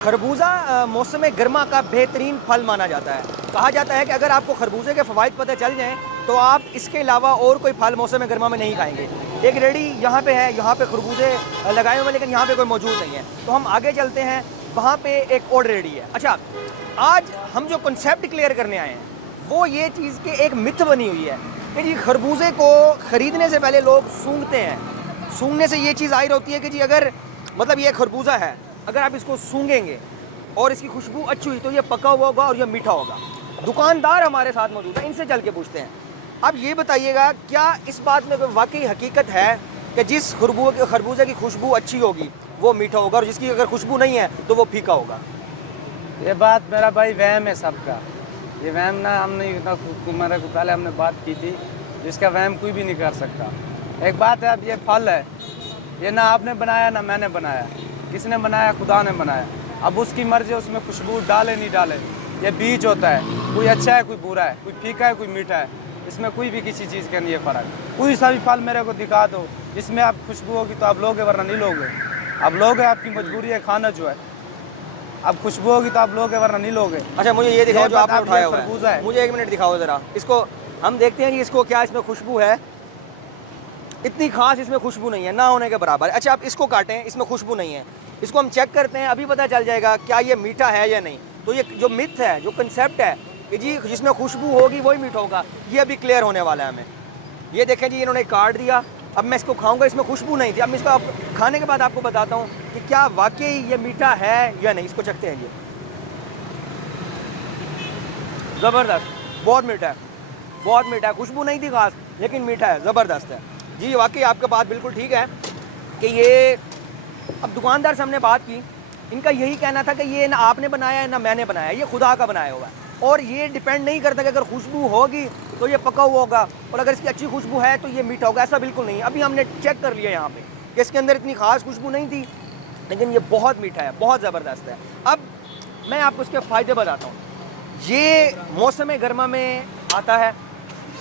खरबूजा मौसम गर्मा का बेहतरीन फल माना जाता है। कहा जाता है कि अगर आपको खरबूजे के फ़वाइद पता चल जाएँ तो आप इसके अलावा और कोई फल मौसम गर्मा में नहीं खाएंगे। एक रेडी यहाँ पे है, यहाँ पे खरबूजे लगाए हुए हैं लेकिन यहाँ पे कोई मौजूद नहीं है, तो हम आगे चलते हैं, वहाँ पे एक और रेडी है। अच्छा, आज हम जो कॉन्सेप्ट क्लियर करने आए हैं वो ये चीज़ कि एक मिथ बनी हुई है कि जी खरबूजे को ख़रीदने से पहले लोग सूंघते हैं। सूंघने से ये चीज़ ज़ाहिर होती है कि जी अगर मतलब ये खरबूजा है, अगर आप इसको सूंघेंगे और इसकी खुशबू अच्छी हुई तो ये पका हुआ होगा और ये मीठा होगा। दुकानदार हमारे साथ मौजूद है, इनसे चल के पूछते हैं। अब ये बताइएगा, क्या इस बात में कोई वाकई हकीकत है कि जिस खरबूजे की खुशबू अच्छी होगी वो मीठा होगा और जिसकी अगर खुशबू नहीं है तो वो फीका होगा? ये बात मेरा भाई वहम है सबका। ये वहम ना हमने मेरे को पहले हमने बात की थी, जिसका वहम कोई भी नहीं कर सकता। एक बात है, अब ये फल है, ये ना आपने बनाया ना मैंने बनाया, किसने बनाया? खुदा ने बनाया। अब उसकी मर्जी, उसमें खुशबू डाले नहीं डाले, ये बीज होता है, कोई अच्छा है कोई बुरा है, कोई फीका है कोई मीठा है, इसमें कोई भी किसी चीज़ का नहीं है फ़र्क। कोई सा भी फल मेरे को दिखा दो जिसमें आप खुशबू होगी तो आप लोगे, वरना नहीं लोगे। अब लोगे, आपकी मजबूरी है खाना जो है। अब खुशबू होगी तो आप लोगे, वरना नहीं लोगे। अच्छा, मुझे ये दिखाओ जो आपने उठाया हुआ खरबूजा है। मुझे 1 मिनट दिखाओ ज़रा इसको, हम देखते हैं कि इसको क्या इसमें खुशबू है। इतनी खास इसमें खुशबू नहीं है, ना होने के बराबर। अच्छा, आप इसको काटें, इसमें खुशबू नहीं है, इसको हम चेक करते हैं, अभी पता चल जाएगा क्या ये मीठा है या नहीं। तो ये जो मिथ है, जो कंसेप्ट है कि जी जिसमें खुशबू होगी वही मीठा होगा, ये अभी क्लियर होने वाला है हमें। ये देखें जी, इन्होंने काट दिया, अब मैं इसको खाऊंगा, इसमें खुशबू नहीं थी। अब मैं इसको खाने के बाद आपको बताता हूँ कि क्या वाकई ये मीठा है या नहीं। इसको चखते हैं। ये ज़बरदस्त, बहुत मीठा है, बहुत मीठा है। खुशबू नहीं थी खास लेकिन मीठा है, ज़बरदस्त है जी। वाकई आपका बात बिल्कुल ठीक है कि ये, अब दुकानदार से हमने बात की, इनका यही कहना था कि ये ना आपने बनाया है ना मैंने बनाया, ये खुदा का बनाया हुआ है और ये डिपेंड नहीं करता कि अगर खुशबू होगी तो ये पका हुआ होगा और अगर इसकी अच्छी खुशबू है तो ये मीठा होगा। ऐसा बिल्कुल नहीं। अभी हमने चेक कर लिया यहाँ पे कि इसके अंदर इतनी खास खुशबू नहीं थी लेकिन ये बहुत मीठा है, बहुत ज़बरदस्त है। अब मैं आपको इसके फ़ायदे बताता हूँ। ये मौसम गर्मा में आता है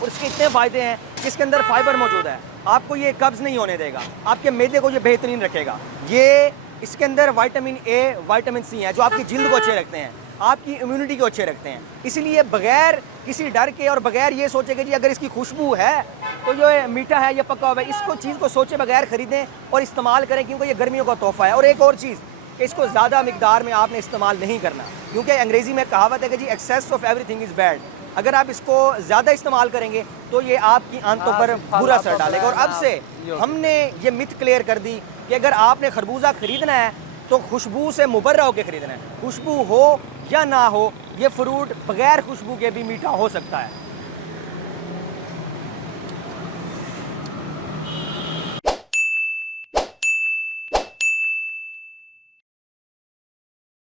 और इसके इतने फ़ायदे हैं कि इसके अंदर फाइबर मौजूद है, आपको ये कब्ज़ नहीं होने देगा, आपके मैदे को ये बेहतरीन रखेगा। ये इसके अंदर विटामिन ए, विटामिन सी है जो आपकी जिल्द को अच्छे रखते हैं, आपकी इम्यूनिटी को अच्छे रखते हैं। इसलिए बगैर किसी डर के और बगैर ये सोचे कि जी अगर इसकी खुशबू है तो जो मीठा है या पका हुआ है, इसको चीज़ को सोचे बगैर ख़रीदें और इस्तेमाल करें, क्योंकि ये गर्मियों का तोहफ़ा है। और एक और चीज़ कि इसको ज़्यादा मिकदार में आपने इस्तेमाल नहीं करना, क्योंकि अंग्रेज़ी में कहावत है कि जी excess of everything is bad. अगर आप इसको ज़्यादा इस्तेमाल करेंगे तो ये आपकी आंतों पर बुरा असर डालेगा। और अब से हमने ये मिथ क्लियर कर दी कि अगर आपने खरबूजा ख़रीदना है तो खुशबू से मुबर्रा होकर ख़रीदना है। खुशबू हो या ना हो, ये फ्रूट बग़ैर खुशबू के भी मीठा हो सकता है।